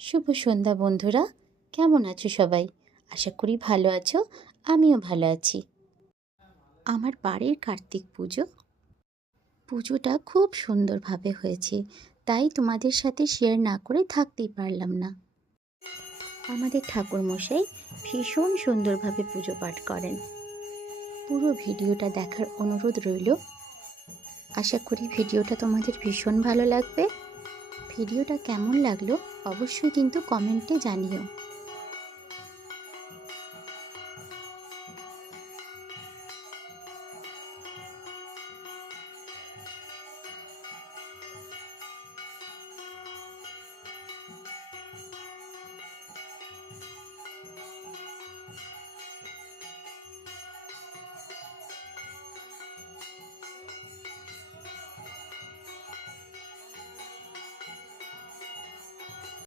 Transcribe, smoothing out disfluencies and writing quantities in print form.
শুভ সন্ধ্যা বন্ধুরা, কেমন আছো সবাই? আশা করি ভালো আছো। আমিও ভালো আছি। আমার বাড়ির কার্তিক পুজোটা খুব সুন্দরভাবে হয়েছে, তাই তোমাদের সাথে শেয়ার না করে থাকতেই পারলাম না। আমাদের ঠাকুরমশাই ভীষণ সুন্দরভাবে পুজো পাঠ করেন। পুরো ভিডিওটা দেখার অনুরোধ রইল। আশা করি ভিডিওটা তোমাদের ভীষণ ভালো লাগবে। ভিডিওটা কেমন লাগলো অবশ্যই কিন্তু কমেন্টে জানিও।